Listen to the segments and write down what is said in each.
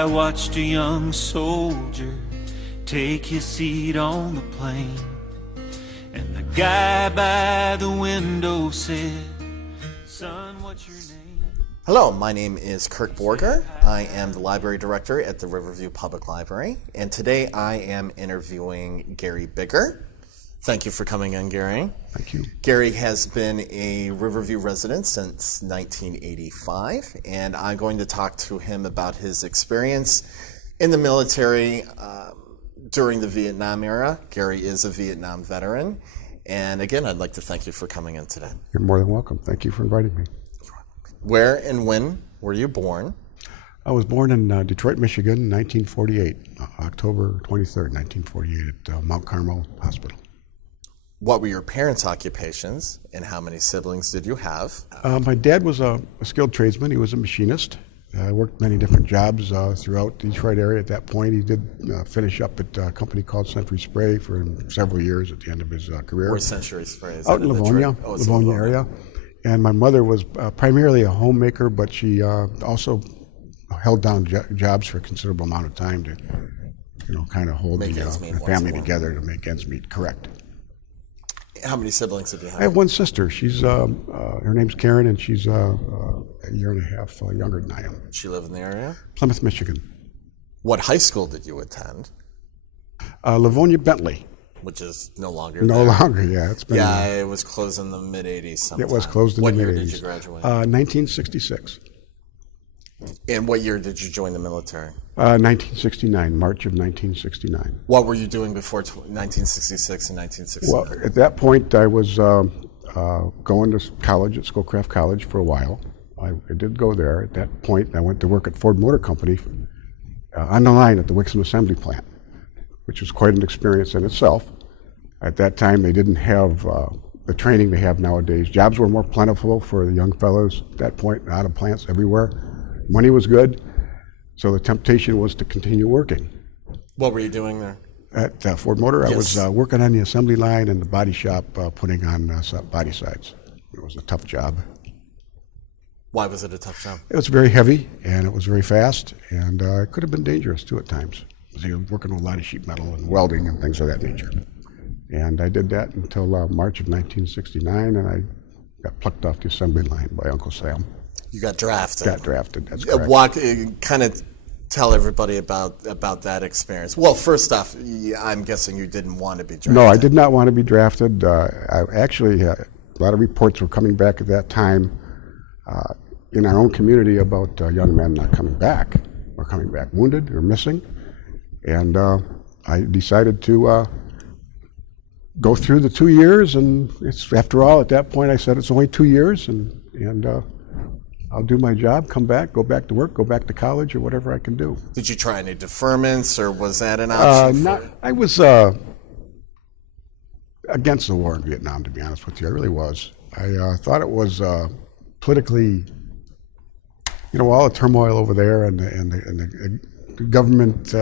I watched a young soldier take his seat on the plane, and the guy by the window said, "Son, what's your name?" Hello, my name is Kirk Borger. I am the library director at the Riverview Public Library, and today I am interviewing Gary Biggar. Thank you for coming in, Gary. Thank you. Gary has been a Riverview resident since 1985, and I'm going to talk to him about his experience in the military during the Vietnam era. Gary is a Vietnam veteran, and again, I'd like to thank you for coming in today. You're more than welcome. Thank you for inviting me. Where and when were you born? I was born in Detroit, Michigan, 1948, October 23rd, 1948, at Mount Carmel Hospital. What were your parents' occupations, and how many siblings did you have? My dad was a skilled tradesman. He was a machinist. Worked many different jobs throughout the Detroit area at that point. He did finish up at a company called Century Spray for several years at the end of his career. Where's Century Spray? Out in Livonia, Livonia area. And my mother was primarily a homemaker, but she also held down jobs for a considerable amount of time to, kind of hold the family together to make ends meet. Correct. How many siblings did you have? I have one sister. She's her name's Karen, and she's a year and a half younger than I am. She live in the area? Plymouth, Michigan. What high school did you attend? Livonia Bentley. Which is no longer No there. longer, yeah. It's been. Yeah, it was closed in the mid-'80s sometime. It was closed in the mid-'80s. What year did you graduate? 1966. And what year did you join the military? 1969, March of 1969. What were you doing before 1966 and 1969? Well, at that point, I was going to college at Schoolcraft College for a while. I did go there. At that point, I went to work at Ford Motor Company on the line at the Wixom Assembly Plant, which was quite an experience in itself. At that time, they didn't have the training they have nowadays. Jobs were more plentiful for the young fellows at that point, out of plants everywhere. Money was good, so the temptation was to continue working. What were you doing there? At Ford Motor, Yes. I was working on the assembly line and the body shop, putting on body sides. It was a tough job. Why was it a tough job? It was very heavy, and it was very fast, and it could have been dangerous too at times. Because you were working with a lot of sheet metal and welding and things of that nature. And I did that until March of 1969, and I got plucked off the assembly line by Uncle Sam. You got drafted. Got drafted, that's correct. Kind of tell everybody about that experience. Well, first off, I'm guessing you didn't want to be drafted. No, I did not want to be drafted. A lot of reports were coming back at that time in our own community about young men not coming back, or coming back wounded or missing. And I decided to go through the 2 years, and it's, after all, at that point I said it's only 2 years, and I'll do my job, come back, go back to work, go back to college, or whatever I can do. Did you try any deferments, or was that an option? I was against the war in Vietnam, to be honest with you. I really was. I thought it was politically, all the turmoil over there, and the government,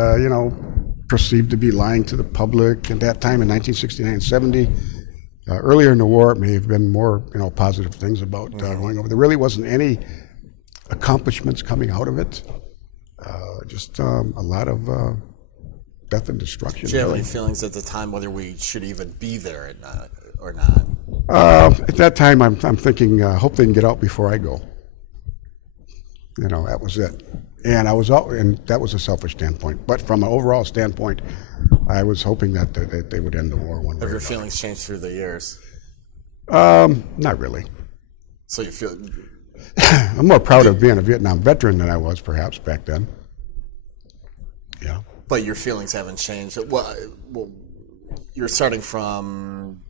perceived to be lying to the public at that time in 1969 and 70. Earlier in the war, it may have been more, positive things about going over. There really wasn't any accomplishments coming out of it. Just a lot of death and destruction. Did you have any feelings at the time whether we should even be there or not? At that time, I'm thinking, hope they can get out before I go. That was it. And that was a selfish standpoint. But from an overall standpoint, I was hoping that they would end the war one way. Have your feelings changed through the years? Not really. So you feel... I'm more proud of being a Vietnam veteran than I was perhaps back then. Yeah. But your feelings haven't changed. Well, you're starting from...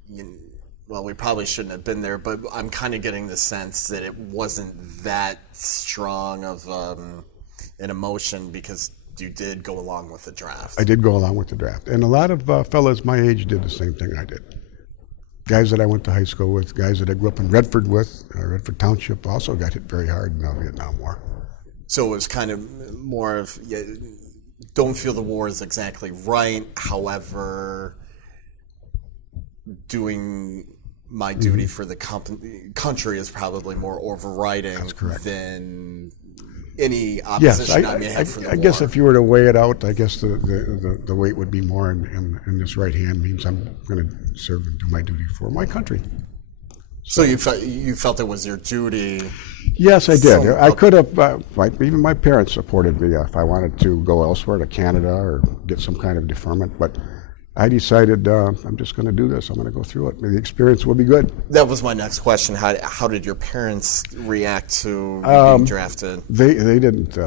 Well, we probably shouldn't have been there, but I'm kind of getting the sense that it wasn't that strong of an emotion because you did go along with the draft. I did go along with the draft. And a lot of fellas my age did the same thing I did. Guys that I went to high school with, guys that I grew up in Redford with, Redford Township also got hit very hard in the Vietnam War. So it was kind of more of, don't feel the war is exactly right, however, doing my duty for the country is probably more overriding than any Yes, opposition I may have from the I guess war. if you were to weigh it out, I guess the weight would be more in this right hand means I'm going to serve and do my duty for my country. So you felt it was your duty. Yes, I did. So- I could have, even my parents supported me if I wanted to go elsewhere to Canada or get some kind of deferment, but I decided I'm just going to do this. I'm going to go through it. The experience will be good. That was my next question. How did your parents react to you being drafted? They didn't.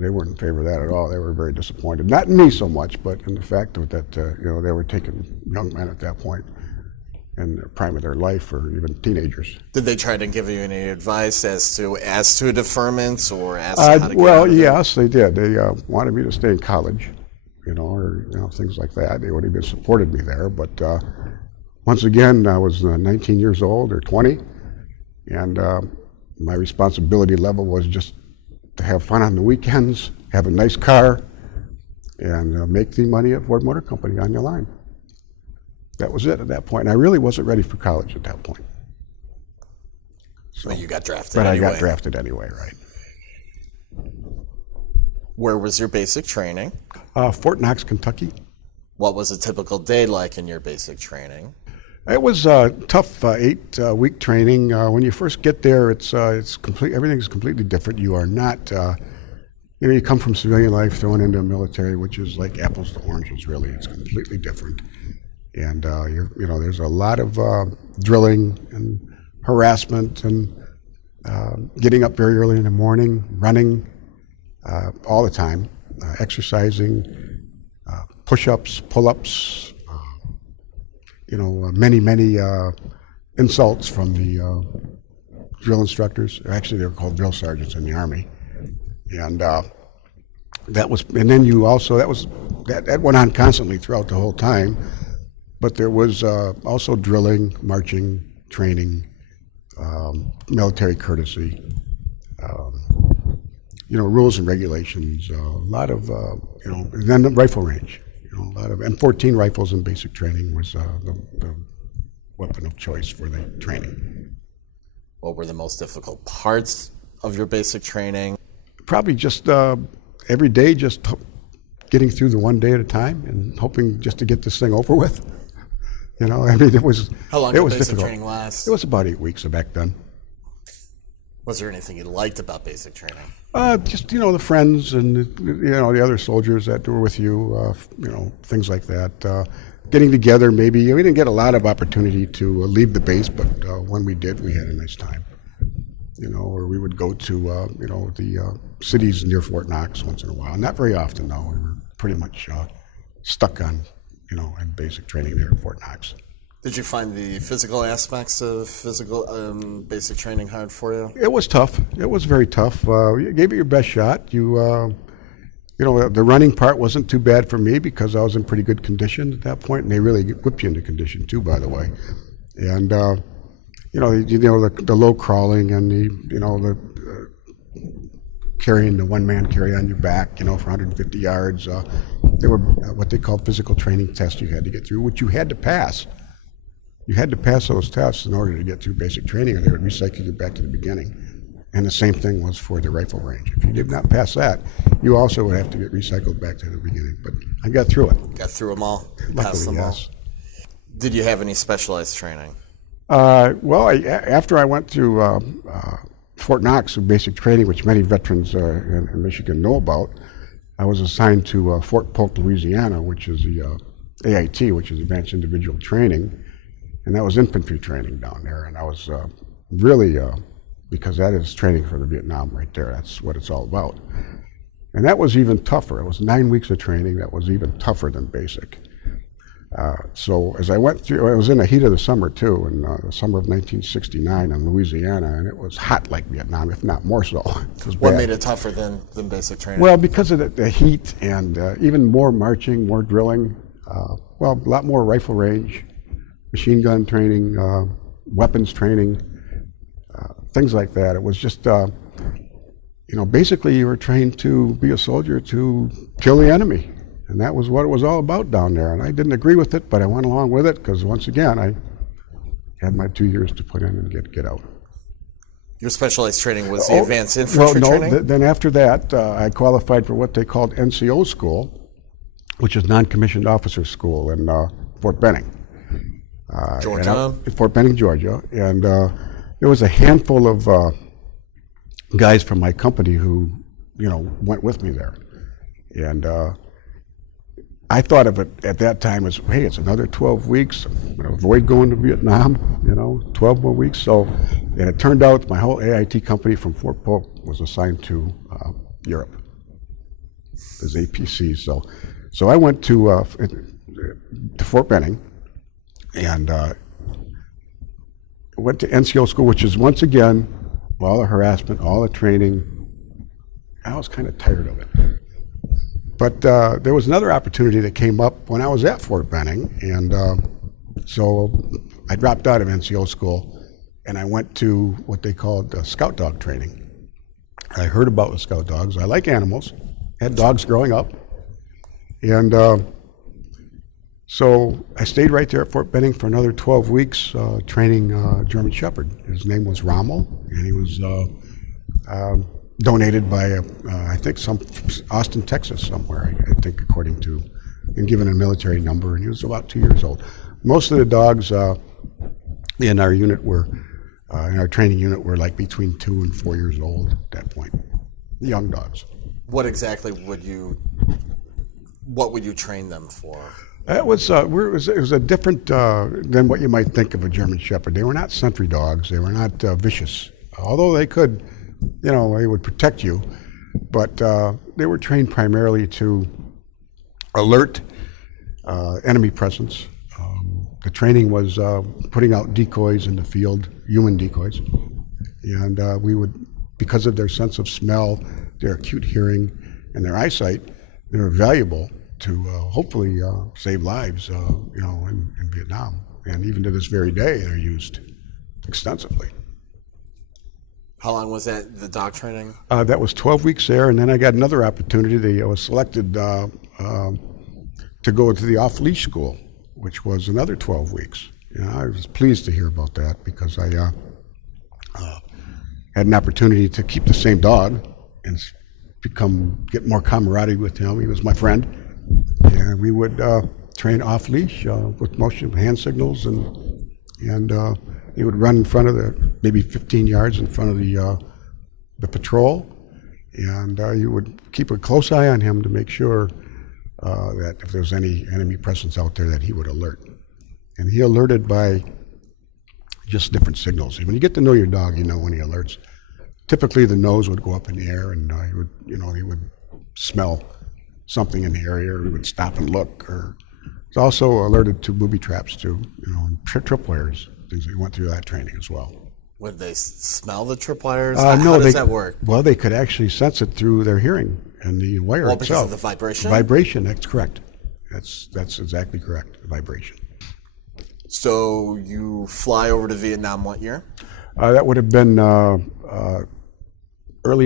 They weren't in favor of that at all. They were very disappointed. Not in me so much, but in the fact of that they were taking young men at that point in the prime of their life, or even teenagers. Did they try to give you any advice as to deferments or as to how to get well, out of it? yes, they did. They wanted me to stay in college, or things like that. They would have supported me there, but once again, I was 19 years old or 20, and my responsibility level was just to have fun on the weekends, have a nice car, and make the money at Ford Motor Company on your line. That was it at that point. And I really wasn't ready for college at that point. So you got drafted But anyway. I got drafted anyway, right. Where was your basic training? Fort Knox, Kentucky. What was a typical day like in your basic training? It was tough 8-week training. When you first get there, it's complete. Everything's completely different. You are not, you come from civilian life thrown into military, which is like apples to oranges. Really, it's completely different. And there's a lot of drilling and harassment and getting up very early in the morning, running all the time, exercising, push-ups, pull-ups. Many insults from the drill instructors. Actually, they were called drill sergeants in the Army, and that went on constantly throughout the whole time. But there was also drilling, marching, training, military courtesy, rules and regulations, a lot of, and then the rifle range, a lot of M14 rifles in basic training was the weapon of choice for the training. What were the most difficult parts of your basic training? Probably just every day, just getting through the one day at a time and hoping just to get this thing over with. It was. How long it did was basic difficult. training last? It was about 8 weeks back then. Was there anything you liked about basic training? Just the friends and the other soldiers that were with you, things like that. Getting together, maybe we didn't get a lot of opportunity to leave the base, but when we did, we had a nice time. Or we would go to the cities near Fort Knox once in a while. Not very often, though. We were pretty much stuck on in basic training there at Fort Knox. Did you find the physical aspects of basic training hard for you? It was tough. It was very tough. You gave it your best shot. The running part wasn't too bad for me because I was in pretty good condition at that point, and they really whip you into condition too, by the way. And the low crawling and the carrying the one-man carry on your back, for 150 yards. They were what they called physical training tests you had to get through, which you had to pass. You had to pass those tests in order to get through basic training, or they would recycle you back to the beginning. And the same thing was for the rifle range. If you did not pass that, you also would have to get recycled back to the beginning. But I got through it. Got through them all? Luckily, Passed them yes. all? Did you have any specialized training? After I went to Fort Knox, basic training, which many veterans in Michigan know about, I was assigned to Fort Polk, Louisiana, which is the AIT, which is Advanced Individual Training, and that was infantry training down there. And I was really, because that is training for the Vietnam right there. That's what it's all about. And that was even tougher. It was 9 weeks of training that was even tougher than basic. So as I went through, I was in the heat of the summer too, in the summer of 1969 in Louisiana, and it was hot like Vietnam, if not more so. It was What bad. made it tougher than basic training? Well, because of the heat and even more marching, more drilling, a lot more rifle range, machine gun training, weapons training, things like that. It was just, basically you were trained to be a soldier to kill the enemy. And that was what it was all about down there. And I didn't agree with it, but I went along with it because, once again, I had my 2 years to put in and get out. Your specialized training was the advanced infantry well, no, training? then after that, I qualified for what they called NCO school, which is non-commissioned officer school in Fort Benning. Georgia? Fort Benning, Georgia. And there was a handful of guys from my company who, went with me there. And I thought of it at that time as, hey, it's another 12 weeks. I'm going to avoid going to Vietnam, 12 more weeks. So, and it turned out my whole AIT company from Fort Polk was assigned to Europe as APC. So I went to Fort Benning and went to NCO school, which is once again all the harassment, all the training. I was kind of tired of it. But there was another opportunity that came up when I was at Fort Benning, and so I dropped out of NCO school, and I went to what they called scout dog training. I heard about the scout dogs. I like animals, had dogs growing up, and so I stayed right there at Fort Benning for another 12 weeks training German Shepard. His name was Rommel, and he was donated by, I think, some Austin, Texas, somewhere, I think, according to, and given a military number, and he was about 2 years old. Most of the dogs in our unit were, in our training unit, were like between 2 and 4 years old at that point, young dogs. What exactly would you train them for? It was a different than what you might think of a German Shepherd. They were not sentry dogs. They were not vicious, although they could, they would protect you, but they were trained primarily to alert enemy presence. The training was putting out decoys in the field, human decoys, and we would, because of their sense of smell, their acute hearing, and their eyesight, they were valuable to hopefully save lives, in Vietnam. And even to this very day, they're used extensively. How long was that, the dog training? That was 12 weeks there, and then I got another opportunity. I was selected to go to the off-leash school, which was another 12 weeks. I was pleased to hear about that because I had an opportunity to keep the same dog and get more camaraderie with him. He was my friend, and we would train off-leash with motion, hand signals, and he would run in front of maybe 15 yards in front of the patrol, and you would keep a close eye on him to make sure that if there's any enemy presence out there that he would alert. And he alerted by just different signals. When you get to know your dog, you know when he alerts. Typically the nose would go up in the air, and he would smell something in the area, or he would stop and look. Or he's also alerted to booby traps too, and tripwires. Things. We went through that training as well. Would they smell the tripwires? No, How does that work? Well, they could actually sense it through their hearing and the wire itself. Because of the vibration? Vibration, that's correct. That's exactly correct, vibration. So you fly over to Vietnam what year? That would have been early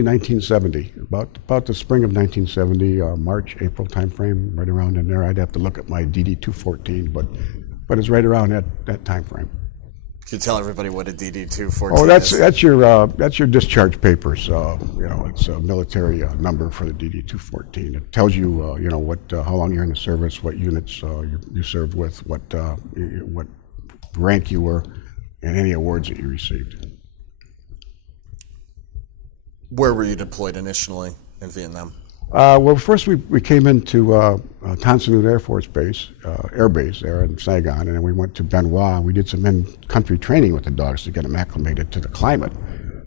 1970, about the spring of 1970, March, April timeframe, right around in there. I'd have to look at my DD-214, but it's right around that time frame. Could you tell everybody what a DD-214 is? Oh, that's your discharge papers. It's a military number for the DD-214. It tells you, how long you're in the service, what units you served with, what rank you were, and any awards that you received. Where were you deployed initially in Vietnam? Well, first we came into Tan Son Nhut Air Force Base, Air Base there in Saigon, and then we went to Bien Hoa. We did some in-country training with the dogs to get them acclimated to the climate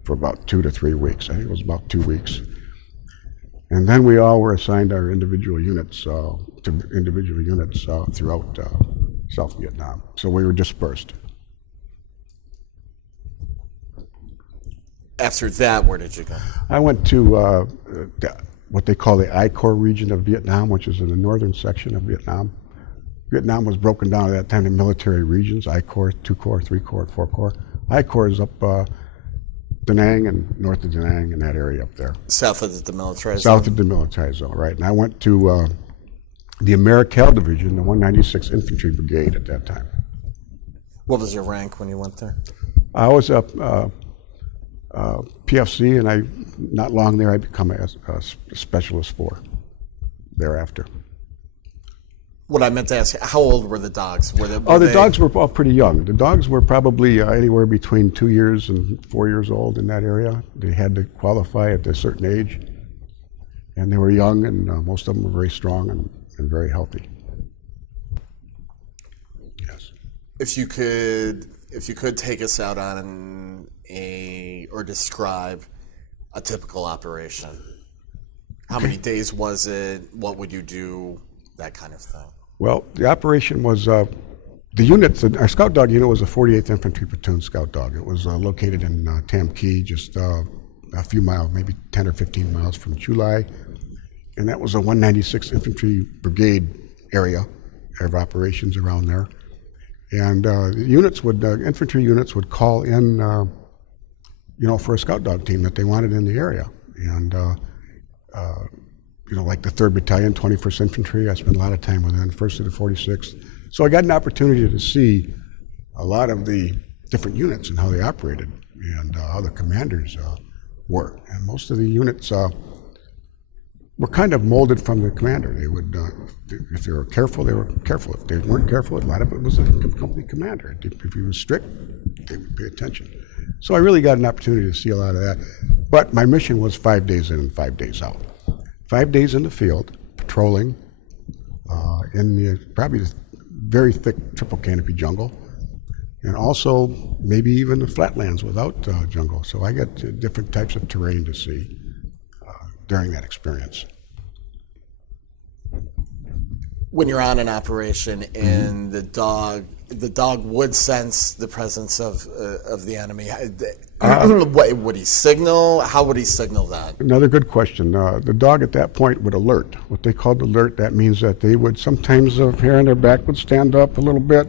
for about 2 to 3 weeks. I think it was about 2 weeks. And then we all were assigned our individual units throughout South Vietnam. So we were dispersed. After that, where did you go? I went to what they call the I Corps region of Vietnam, which is in the northern section of Vietnam. Vietnam was broken down at that time in military regions: I Corps, 2 Corps, 3 Corps, 4 Corps. I Corps is up Da Nang and north of Da Nang, in that area up there. South of the demilitarized zone? South of the demilitarized zone, right. And I went to the Americal Division, the 196th Infantry Brigade at that time. What was your rank when you went there? I was PFC, and not long there, I become a specialist 4 thereafter. What I meant to ask, how old were the dogs? The dogs were all pretty young. The dogs were probably anywhere between 2 years and 4 years old in that area. They had to qualify at a certain age, and they were young, and most of them were very strong and very healthy. Yes. If you could take us out on or describe a typical operation, how many days was it? What would you do? That kind of thing. Well, the operation was, the unit, our scout dog unit was a 48th Infantry Platoon scout dog. It was located in Tam Key, just a few miles, maybe 10 or 15 miles from Chulai. And that was a 196th Infantry Brigade area of operations around there. And infantry units would call in, for a scout dog team that they wanted in the area. And like the 3rd Battalion, 21st Infantry. I spent a lot of time with them, 1st to the 46th. So I got an opportunity to see a lot of the different units and how they operated and how the commanders were. And most of the units were kind of molded from the commander. They would, if they were careful, they were careful. If they weren't careful, a lot of it was the company commander. If he was strict, they would pay attention. So I really got an opportunity to see a lot of that. But my mission was 5 days in and 5 days out. 5 days in the field, patrolling in probably the very thick triple canopy jungle, and also maybe even the flatlands without jungle. So I got different types of terrain to see during that experience. When you're on an operation and the dog would sense the presence of the enemy. Would he signal? How would he signal that? Another good question. The dog at that point would alert. What they called alert, that means that they would sometimes the hair on their back would stand up a little bit,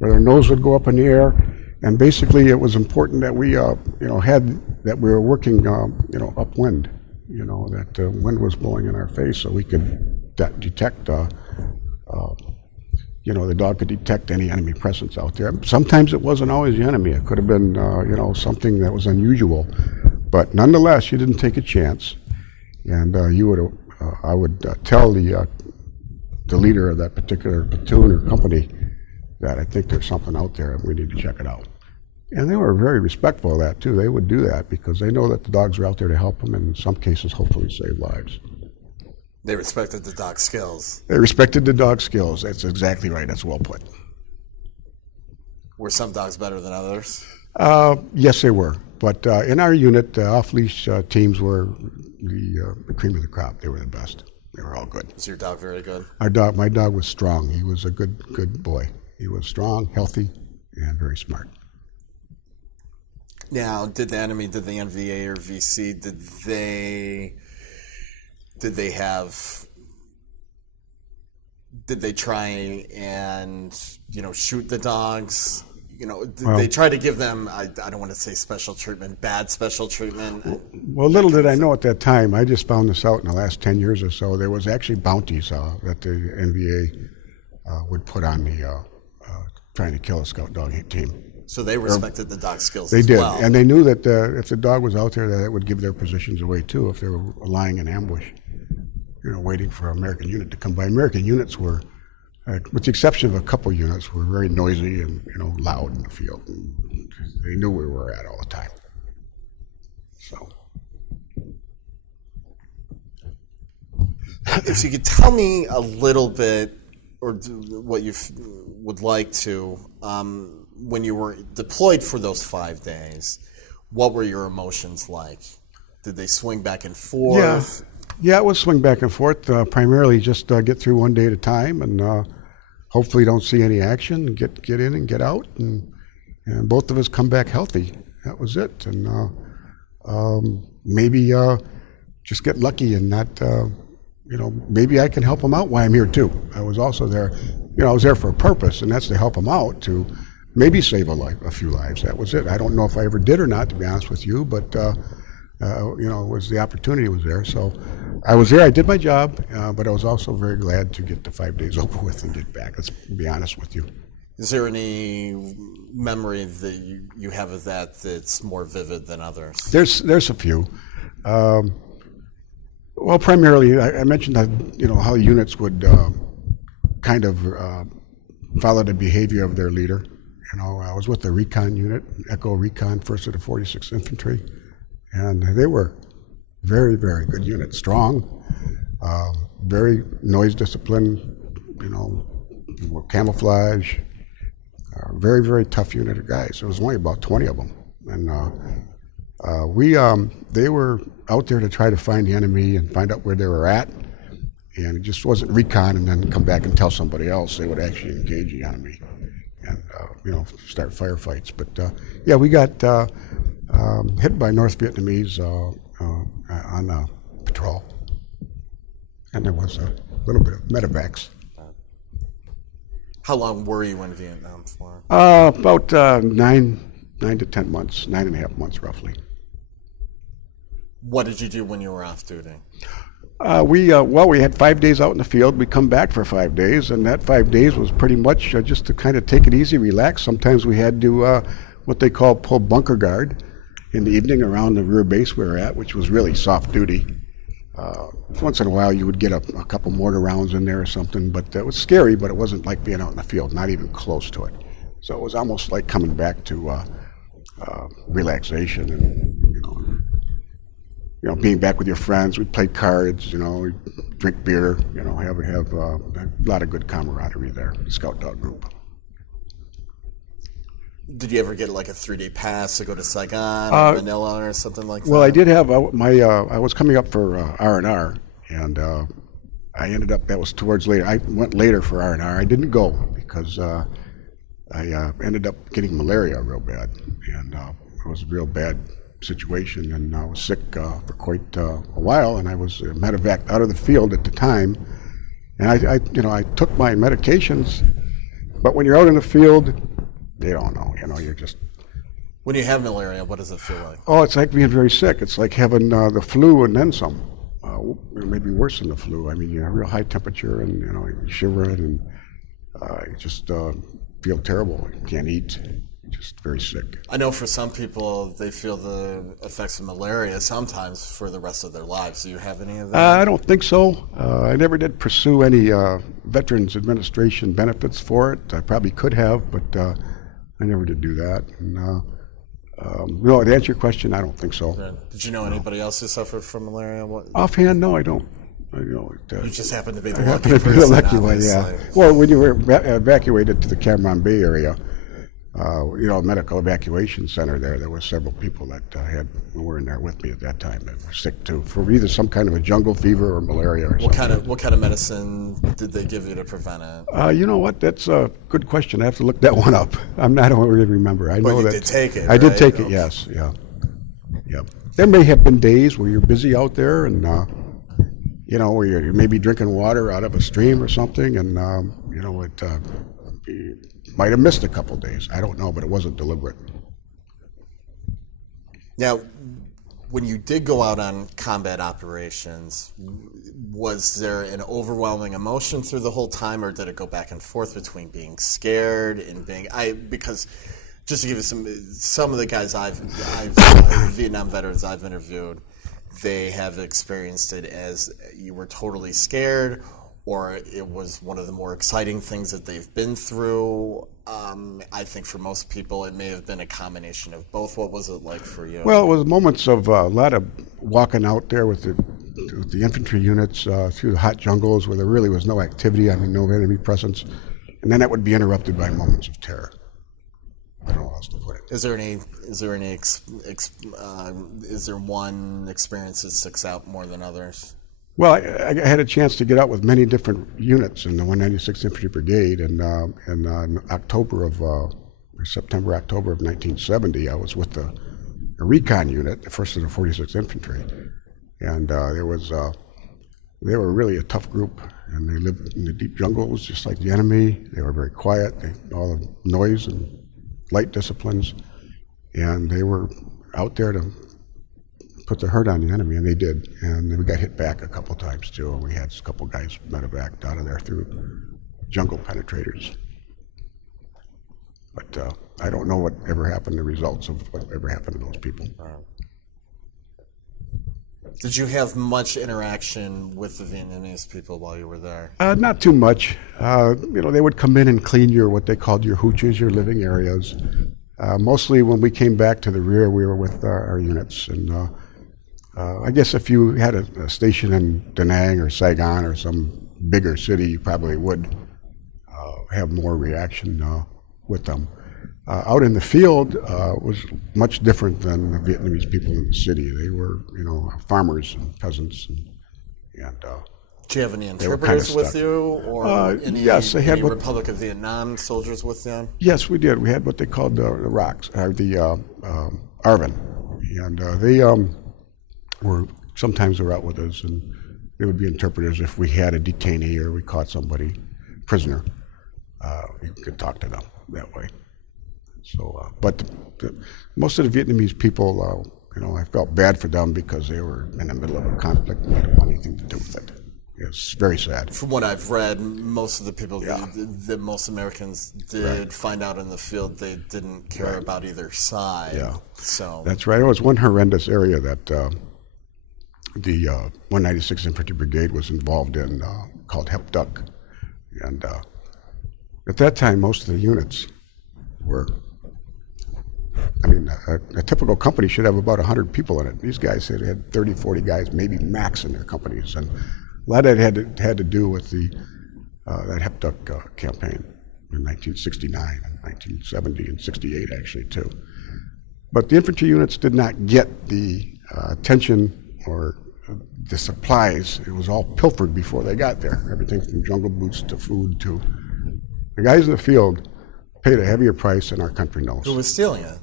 or their nose would go up in the air, and basically it was important that we we were working upwind. That wind was blowing in our face, so we could detect. The dog could detect any enemy presence out there. Sometimes it wasn't always the enemy. It could have been, something that was unusual. But nonetheless, you didn't take a chance. And I would tell the leader of that particular platoon or company that I think there's something out there and we need to check it out. And they were very respectful of that too. They would do that because they know that the dogs are out there to help them and in some cases hopefully save lives. They respected the dog's skills. They respected the dog's skills. That's exactly right. That's well put. Were some dogs better than others? Yes, they were. But in our unit, off-leash teams were the cream of the crop. They were the best. They were all good. Was your dog very good? My dog was strong. He was a good boy. He was strong, healthy, and very smart. Now, did the NVA or VC, did they try and shoot the dogs? Did they try to give them, I don't want to say special treatment, bad special treatment? Well, little did I know at that time, I just found this out in the last 10 years or so, there was actually bounties that the NVA would put on the trying to kill a scout dog team. So they respected the dog skills as well. They did, and they knew that if the dog was out there, that it would give their positions away too if they were lying in ambush, waiting for an American unit to come by. American units were, with the exception of a couple units, were very noisy and loud in the field. And they knew where we were at all the time. So, if you could tell me a little bit, or what you would like to, when you were deployed for those 5 days, what were your emotions like? Did they swing back and forth? Yeah, it was swing back and forth. Primarily just get through one day at a time, and hopefully don't see any action. Get in and get out, and both of us come back healthy. That was it. And maybe just get lucky and not. Maybe I can help them out while I'm here too. I was also there. I was there for a purpose, and that's to help them out to maybe save a few lives. That was it. I don't know if I ever did or not, to be honest with you, but. The opportunity was there. So I was there, I did my job, but I was also very glad to get the 5 days over with and get back. Let's be honest with you. Is there any memory that you have of that that's more vivid than others? There's a few. Well, primarily, I mentioned that, how units would kind of follow the behavior of their leader. I was with the recon unit, Echo Recon, 1st of the 46th Infantry, and they were very, very good unit, strong, very noise disciplined, camouflage, very, very tough unit of guys. There was only about 20 of them, and they were out there to try to find the enemy and find out where they were at, and it just wasn't recon and then come back and tell somebody else. They would actually engage the enemy and start firefights. But yeah, we got hit by North Vietnamese on patrol, and there was a little bit of medevacs. How long were you in Vietnam for? About 9 to 10 months, 9.5 months roughly. What did you do when you were off duty? We had 5 days out in the field. We come back for 5 days, and that 5 days was pretty much just to kind of take it easy, relax. Sometimes we had to what they call pull bunker guard in the evening around the rear base we were at, which was really soft duty. Once in a while you would get a couple mortar rounds in there or something, but it was scary, but it wasn't like being out in the field, not even close to it. So it was almost like coming back to relaxation and, being back with your friends. We'd play cards, we'd drink beer, have a lot of good camaraderie there, Scout Dog Group. Did you ever get like a 3-day pass to go to Saigon or Manila or something like that? Well, I did have I was coming up for R&R, and I ended up, that was towards later. I went later for R&R. I didn't go because I ended up getting malaria real bad, and it was a real bad situation, and I was sick for quite a while, and I was medevaced out of the field at the time, and I took my medications, but when you're out in the field, they don't know, you're just... When you have malaria, what does it feel like? Oh, it's like being very sick. It's like having the flu and then some, maybe worse than the flu. I mean, you have real high temperature, and you shiver, and you just feel terrible. You can't eat. Just very sick. I know for some people, they feel the effects of malaria sometimes for the rest of their lives. Do you have any of that? I don't think so. I never did pursue any Veterans Administration benefits for it. I probably could have, but I never did do that. And, no, to answer your question, I don't think so. Yeah. Did you know anybody else who suffered from malaria? Offhand, no, I don't. You just happened to be the I lucky happened to be the person, lucky one, obviously. yeah. Well, when you were evacuated to the Cameron Bay area, medical evacuation center there were several people that were in there with me at that time that were sick too, for either some kind of a jungle fever or malaria or something. What kind of medicine did they give you to prevent it? You know what? That's a good question. I have to look that one up. I don't really remember. I know you that did take it. I did right? take it. Yes. Yeah. Yeah. There may have been days where you're busy out there, and where you're maybe drinking water out of a stream or something, and you might have missed a couple days. I don't know, but it wasn't deliberate. Now, when you did go out on combat operations, was there an overwhelming emotion through the whole time, or did it go back and forth between being scared and being... Because just to give you some of the guys I've Vietnam veterans I've interviewed, they have experienced it as you were totally scared, or it was one of the more exciting things that they've been through. I think for most people it may have been a combination of both. What was it like for you? Well, it was moments of a lot of walking out there with the infantry units through the hot jungles where there really was no activity, no enemy presence, and then that would be interrupted by moments of terror. I don't know how else to put it. Is there one experience that sticks out more than others? Well, I had a chance to get out with many different units in the 196th Infantry Brigade, and in September, October of 1970, I was with a recon unit, the 1st of the 46th Infantry, and they were really a tough group, and they lived in the deep jungles just like the enemy. They were very quiet, all the noise and light disciplines, and they were out there to put the hurt on the enemy, and they did. And then we got hit back a couple times too, and we had a couple guys medevaced out of there through jungle penetrators. But I don't know what ever happened, the results of what ever happened to those people. Did you have much interaction with the Vietnamese people while you were there? Not too much. They would come in and clean your, what they called your hooches, your living areas. Mostly when we came back to the rear, we were with our units. And I guess if you had a station in Da Nang or Saigon or some bigger city, you probably would have more reaction with them. Out in the field was much different than the Vietnamese people in the city. They were, farmers and peasants, and do you have any interpreters with you, or any Republic of Vietnam soldiers with you? Yes, we did. We had what they called the rocks, or the Arvin, and they sometimes they were out with us, and they would be interpreters if we had a detainee or we caught somebody prisoner. You could talk to them that way. So, but most of the Vietnamese people, I felt bad for them because they were in the middle of a conflict and didn't want anything to do with it. It's very sad. From what I've read, most of the people that most Americans did find out in the field, they didn't care about either side. Yeah, so that's right. It was one horrendous area that the 196th Infantry Brigade was involved in, called Hep Duck, and at that time, most of the units were. A typical company should have about 100 people in it. These guys had 30, 40 guys, maybe max, in their companies, and a lot of it had to do with that Hep Duck campaign in 1969 and 1970 and 68, actually, too. But the infantry units did not get the attention or the supplies. It was all pilfered before they got there. Everything from jungle boots to food to the guys in the field paid a heavier price than our country knows. Who was stealing it?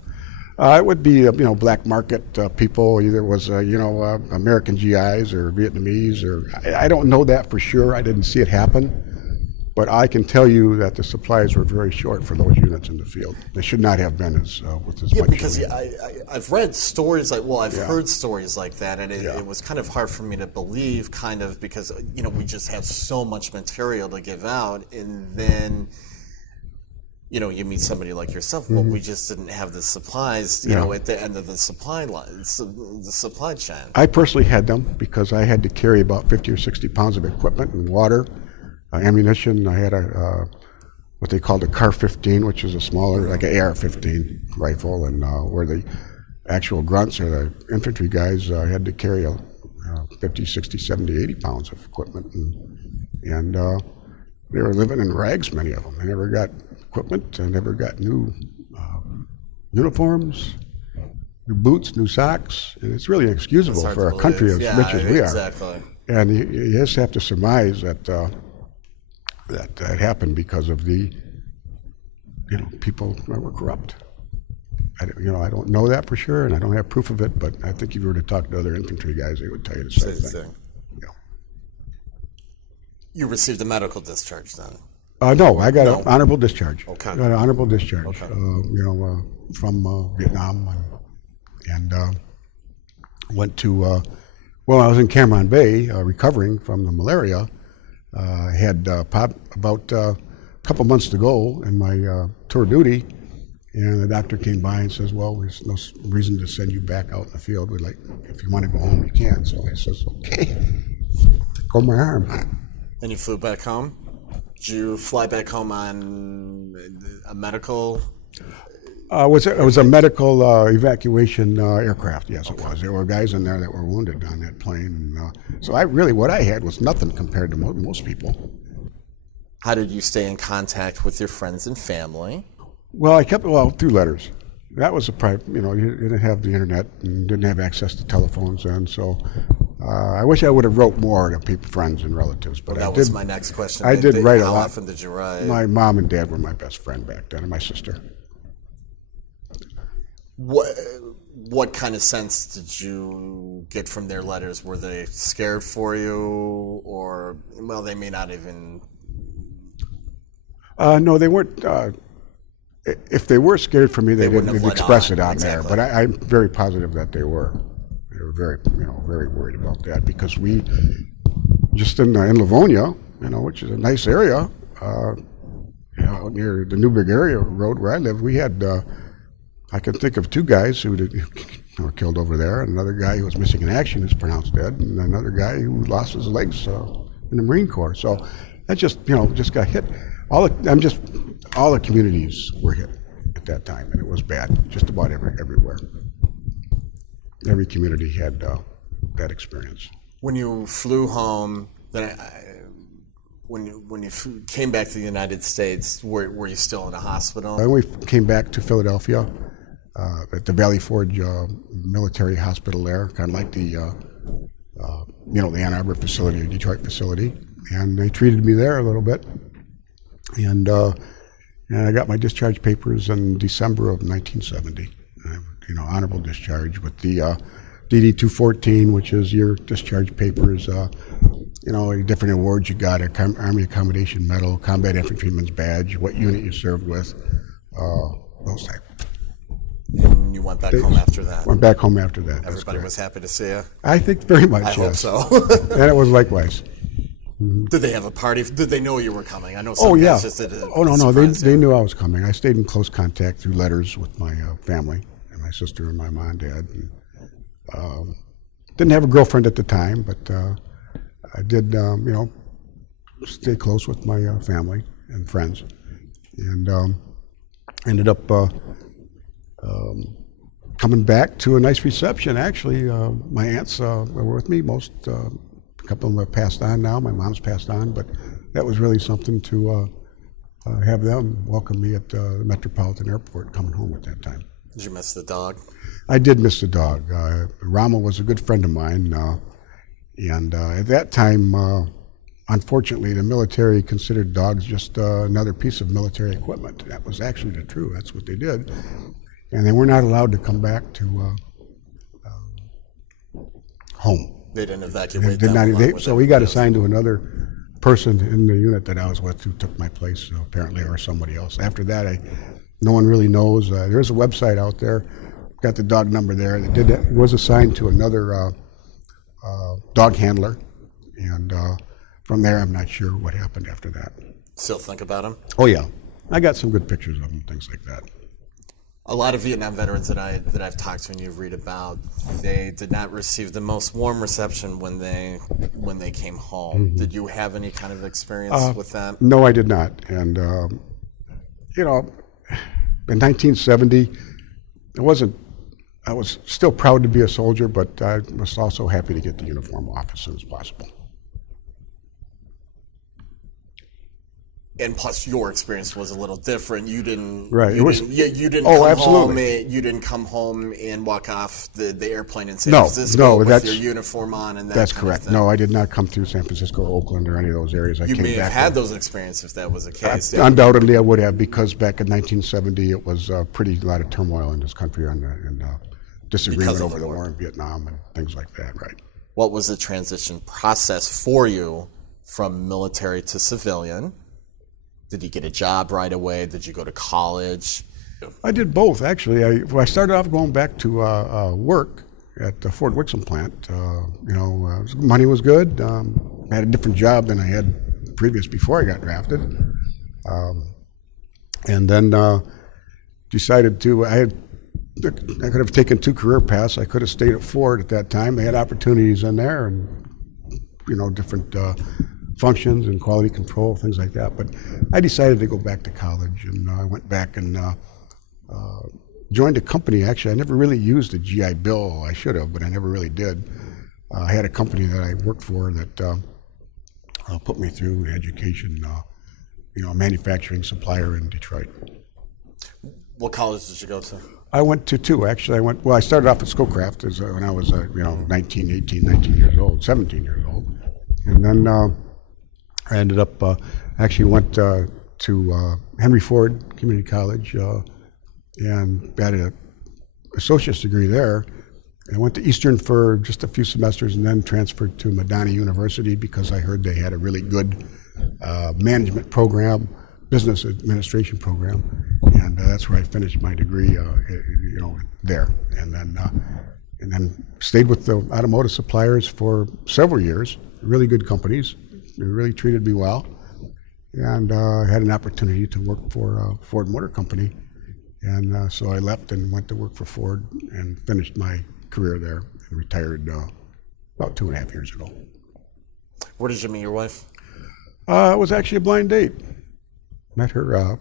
It would be, black market people. Either it was, American GIs or Vietnamese, or I don't know that for sure. I didn't see it happen, but I can tell you that the supplies were very short for those units in the field. They should not have been with as much. Because I've read stories I've heard stories like that, and it was kind of hard for me to believe, because we just have so much material to give out, and then. You meet somebody like yourself. Well, we just didn't have the supplies. At the end of the supply line, the supply chain. I personally had them because I had to carry about 50 or 60 pounds of equipment and water, ammunition. I had what they called a CAR-15, which is a smaller, like an AR-15 rifle, and where the actual grunts or the infantry guys had to carry 50, 60, 70, 80 pounds of equipment, and they were living in rags. Many of them. They never got equipment. I never got new uniforms, new boots, new socks, and it's really inexcusable for a country as rich as we are. Exactly. And you just have to surmise that that happened because of the people were corrupt. I don't know that for sure, and I don't have proof of it, but I think if you were to talk to other infantry guys, they would tell you the same thing. Yeah. You received a medical discharge then. No, I got an honorable discharge. Okay. I got an honorable discharge, from Vietnam, and went to, I was in Cam Bay recovering from the malaria. I had about a couple months to go in my tour duty, and the doctor came by and says, well, there's no reason to send you back out in the field. We'd like, if you want to go home, you can. So I says, okay, go my arm. And you flew back home? Did you fly back home on a medical? It was a medical evacuation aircraft. Yes, it was. There were guys in there that were wounded on that plane. So what I had was nothing compared to most people. How did you stay in contact with your friends and family? Well, I kept through letters. That was a private. You didn't have the internet and didn't have access to telephones then. So I wish I would have wrote more to people, friends and relatives. But that was my next question. I did write a lot. How often did you write? My mom and dad were my best friend back then, and my sister. What kind of sense did you get from their letters? Were they scared for you, or they may not even? No, they weren't. If they were scared for me, they didn't express it out there. But I'm very positive that they were. They were very, very worried about that because we just in Livonia, which is a nice area. out near the Newburgh area road where I lived. We had, I can think of 2 guys who were killed over there, and another guy who was missing in action is pronounced dead, and another guy who lost his legs in the Marine Corps. So that just got hit. All the communities were hit at that time, and it was bad, just about everywhere. Every community had that experience. When you flew home, when you came back to the United States, were you still in a hospital? When we came back to Philadelphia, at the Valley Forge military hospital there, kind of like the Ann Arbor facility or Detroit facility, and they treated me there a little bit, and I got my discharge papers in December of 1970. Honorable discharge with the DD 214, which is your discharge papers. Different awards you got: Army Accommodation Medal, Combat Infantryman's Badge, what unit you served with, those types. And you went back home after that? Went back home after that. Everybody was happy to see you? I think very much, I hope so. And it was likewise. Did they have a party? Did they know you were coming? I know some guys just did no, they knew I was coming. I stayed in close contact through letters with my family, and my sister and my mom and dad. And, didn't have a girlfriend at the time, but I did, stay close with my family and friends, and ended up coming back to a nice reception. Actually, my aunts were with me. A couple of them have passed on now. My mom's passed on, but that was really something to have them welcome me at the Metropolitan Airport coming home at that time. Did you miss the dog? I did miss the dog. Rama was a good friend of mine, and at that time, unfortunately, the military considered dogs just another piece of military equipment. That was actually true. That's what they did, and they were not allowed to come back to home. They didn't evacuate them. So we got assigned to another person in the unit that I was with who took my place, apparently, or somebody else. After that, no one really knows. There's a website out there, got the dog number there. That was assigned to another dog handler, and from there, I'm not sure what happened after that. Still think about him? Oh yeah, I got some good pictures of him, things like that. A lot of Vietnam veterans that I've talked to and you read about, they did not receive the most warm reception when they came home. Mm-hmm. Did you have any kind of experience with that? No, I did not. And in 1970, I was still proud to be a soldier, but I was also happy to get the uniform off as soon as possible. And plus, your experience was a little different. You didn't. Right. You didn't. Oh, come absolutely. Home. You didn't come home and walk off the airplane in San Francisco with your uniform on and that. That's kind correct. Of thing. No, I did not come through San Francisco, Oakland, or any of those areas. You may have had those experiences if that was the case. Undoubtedly, I would have, because back in 1970, it was a lot of turmoil in this country and disagreement over the war in Vietnam and things like that. Right. What was the transition process for you from military to civilian? Did you get a job right away? Did you go to college? I did both, actually. I started off going back to work at the Fort Wixom plant. Money was good. I had a different job than I had previous before I got drafted. And then decided I could have taken 2 career paths. I could have stayed at Ford at that time. They had opportunities in there and, different functions and quality control, things like that. But I decided to go back to college, and I went back and joined a company. Actually, I never really used a GI Bill. I should have, but I never really did. I had a company that I worked for that put me through education, a manufacturing supplier in Detroit. What college did you go to? I went to 2, actually. I started off at Schoolcraft when I was 17 years old. And then I ended up, went to Henry Ford Community College and got an associate's degree there. I went to Eastern for just a few semesters and then transferred to Madonna University because I heard they had a really good management program, business administration program, and that's where I finished my degree, there. And then stayed with the automotive suppliers for several years, really good companies. They really treated me well. and had an opportunity to work for Ford Motor Company. And so I left and went to work for Ford and finished my career there and retired about 2.5 years ago. Where did you meet your wife? It was actually a blind date. Met her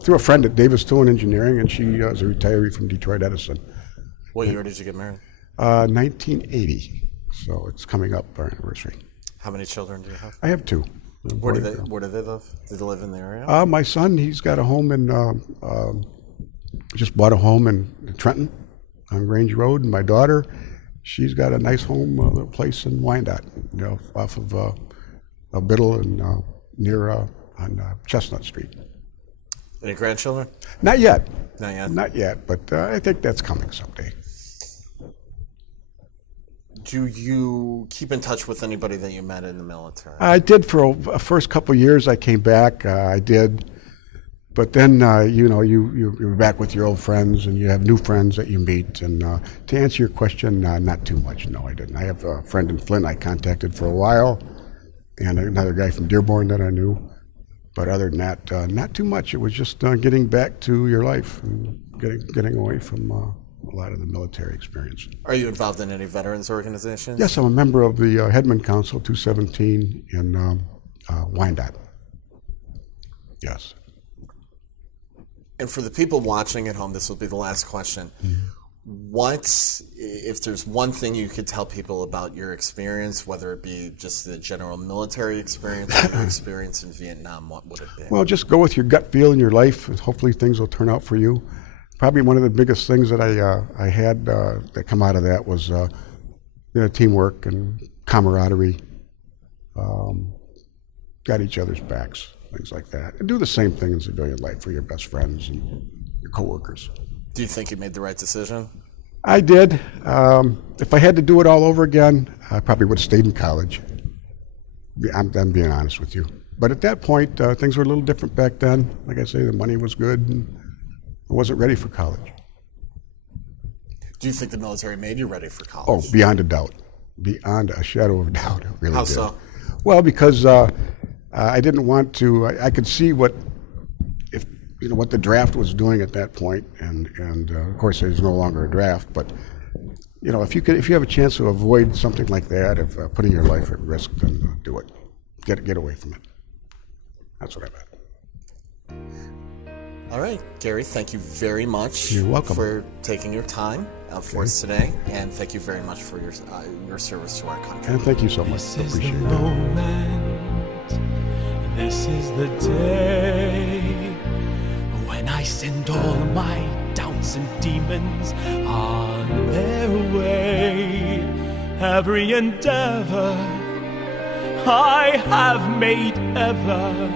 through a friend at Davis Tool and Engineering, and she is a retiree from Detroit Edison. What year did you get married? 1980, so it's coming up, our anniversary. How many children do you have? I have 2. Where do they live? Do they live in the area? My son, he's got a home in, just bought a home in Trenton on Grange Road, and my daughter, she's got a nice home, a place in Wyandotte, off of Biddle and near on Chestnut Street. Any grandchildren? Not yet. Not yet? Not yet, but I think that's coming someday. Do you keep in touch with anybody that you met in the military? I did for the first couple of years. I came back. I did, but then you're back with your old friends, and you have new friends that you meet. And to answer your question, not too much. No, I didn't. I have a friend in Flint I contacted for a while, and another guy from Dearborn that I knew. But other than that, not too much. It was just getting back to your life and getting away from a lot of the military experience. Are you involved in any veterans organizations? Yes, I'm a member of the Headman Council 217 in Wyandotte. Yes. And for the people watching at home, this will be the last question. Mm-hmm. What, if there's one thing you could tell people about your experience, whether it be just the general military experience or your experience in Vietnam, what would it be? Well, just go with your gut feel in your life, and hopefully things will turn out for you. Probably one of the biggest things that I had that come out of that was teamwork and camaraderie. Got each other's backs, things like that. And do the same thing in civilian life for your best friends and your coworkers. Do you think you made the right decision? I did. If I had to do it all over again, I probably would have stayed in college. I'm being honest with you. But at that point, things were a little different back then. Like I say, the money was good, and I wasn't ready for college. Do you think the military made you ready for college? Oh, beyond a doubt. Beyond a shadow of a doubt, it really How did. so? Well, because I didn't want to. I could see what the draft was doing at that point, and of course there's no longer a draft. But if you have a chance to avoid something like that, of putting your life at risk, then do it. Get away from it. That's what I meant. All right, Gary, thank you very much. You're welcome. For taking your time for us today, and thank you very much for your service to our country. And thank you so much. This I is appreciate the it. moment, this is the day, when I send all my doubts and demons on their way. Every endeavor I have made ever